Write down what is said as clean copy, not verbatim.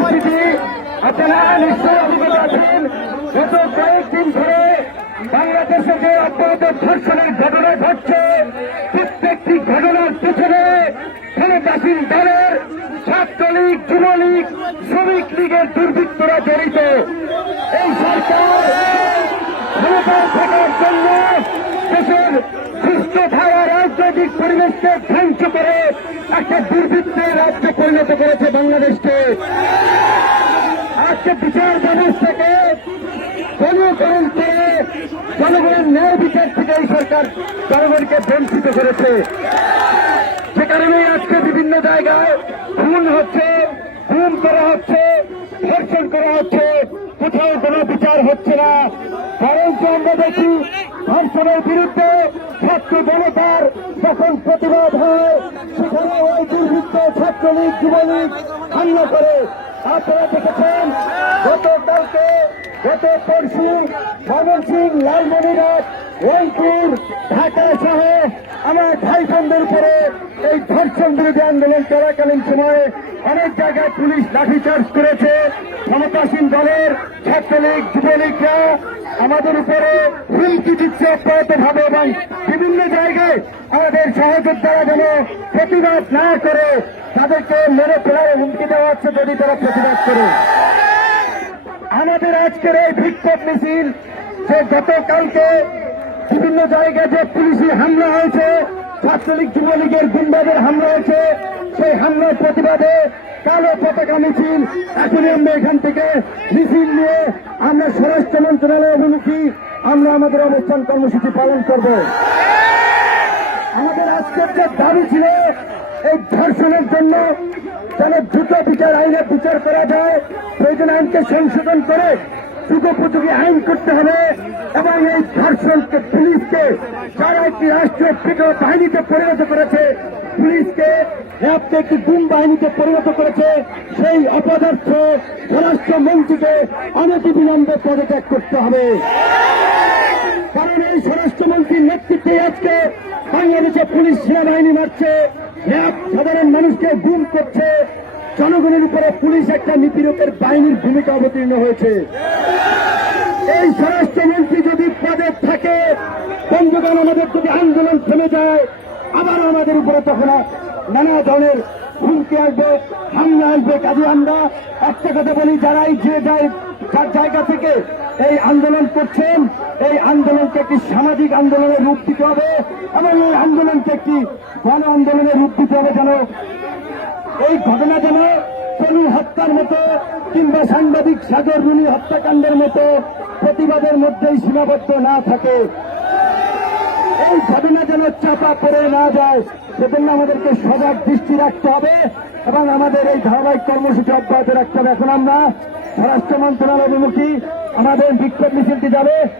পরিস্থিতি আপনারা নিশ্চয় অবগত আছেন। গত কয়েকদিন ধরে বাংলাদেশে যে অব্যাহত ধর্ষণের ঘটনা ঘটছে, প্রত্যেকটি ঘটনার পেছনে ক্ষমতাসীন দলের ছাত্রলীগ, যুবলীগ, শ্রমিক লীগের দুর্বৃত্তরা জড়িত। এই সরকার ক্ষমতায় থাকার জন্য দেশের সুস্থ থাকা রাজনৈতিক পরিবেশকে ধ্বংস করে একটা দুর্বৃত্তের রাজ্যে পরিণত করেছে বাংলাদেশকে। আজকে বিচার ব্যবস্থাকে দলীয়করণ করে জনগণের ন্যায় বিচার থেকে এই সরকার জনগণকে বঞ্চিত করেছে। সে কারণে আজকে বিভিন্ন জায়গায় খুন হচ্ছে, খুন করা হচ্ছে, ধর্ষণ করা হচ্ছে, কোথাও কোনো বিচার হচ্ছে না। বরঞ্চ আমরা দেখি ধর্ষণের বিরুদ্ধে ছাত্র জনতার যখন প্রতিবাদ হয় সেখানে ওই দুর্বৃত্ত ছাত্রলীগ, যুবলীগ হামলা করে। আপনারা দেখেছেন গতকালকে, গত পরশু ময়মনসিংহ, লালমনিরহাট, রংপুর, ঢাকা সহ আমার ভাই বোনদের উপরে এই ধর্ষণ বিরোধী আন্দোলন চলাকালীন সময়ে অনেক জায়গায় পুলিশ লাঠিচার্জ করেছে। ক্ষমতাসীন দলের ছাত্রলীগ, যুবলীগরা আমাদের উপরে হুমকি দিচ্ছে অব্যাহত ভাবে এবং বিভিন্ন জায়গায় আমাদের সহযোদ্ধারা যেন প্রতিবাদ না করে তাদেরকে মেরে ফেলার হুমকি দেওয়া হচ্ছে যদি তারা প্রতিবাদ করে। আমাদের আজকের এই বিক্ষোভ মিছিল যে গতকালকে বিভিন্ন জায়গায় যে পুলিশি হামলা হয়েছে, ছাত্রলীগ, যুবলীগের গুন্ডাদের হামলা হয়েছে, সেই হামলার প্রতিবাদে কালো পতাকা মিছিল এখনই আমরা এখান থেকে মিছিল নিয়ে আমরা স্বরাষ্ট্র মন্ত্রণালয় অভিমুখী আমরা আমাদের অবস্থান কর্মসূচি পালন করব। আমাদের আজকের যে দাবি ছিল এই ধর্ষণের জন্য যেন দ্রুত বিচার আইনে বিচার করা যায়, প্রয়োজন আইনকে সংশোধন করে যুগোপযোগী আইন করতে হবে এবং এই ধর্ষণকে পুলিশকে যারা একটি রাষ্ট্রীয় পিকেট বাহিনীতে পরিণত করেছে, পুলিশকে র্যাবকে একটি গুম বাহিনীতে পরিণত করেছে, সেই অপদার্থ স্বরাষ্ট্রমন্ত্রীকে অনতিবিলম্বে পদত্যাগ করতে হবে। কারণ এই স্বরাষ্ট্রমন্ত্রীর নেতৃত্বে আজকে বাংলাদেশে পুলিশ সেনাবাহিনী মারছে, র্যাব সাধারণ মানুষকে গুম করছে, জনগণের উপরে পুলিশ একটা নিপীড়কের বাহিনীর ভূমিকা অবতীর্ণ হয়েছে। এই স্বরাষ্ট্রমন্ত্রী যদি পদে থাকে, বন্ধুগণ, আমাদের যদি আন্দোলন থেমে যায়, আবার আমাদের উপরে তখন নানা ধরনের হুমকি আসবে, হামলা আসবে। কাজে আমরা একটা কথা বলি, যারাই যে যায় যার জায়গা থেকে এই আন্দোলন করছেন, এই আন্দোলনকে একটি সামাজিক আন্দোলনের রূপ দিতে হবে এবং এই আন্দোলনকে একটি গণ আন্দোলনের রূপ দিতে হবে, যেন এই ঘটনা যেন তরুণ হত্যার মতো কিংবা সাংবাদিক সাগর রুনি হত্যাকাণ্ডের মতো প্রতিবাদের মধ্যেই সীমাবদ্ধ না থাকে। এই ঘটনা যেন চাপা পড়ে না যায়, সেজন্য আমাদেরকে সজাগ দৃষ্টি রাখতে হবে এবং আমাদের এই ধারাবাহিক কর্মসূচি অব্যাহত রাখতে হবে। এখন আমরা স্বরাষ্ট্র মন্ত্রণালয় অভিমুখী আমাদের বিক্ষোভ মিছিলটি যাবে।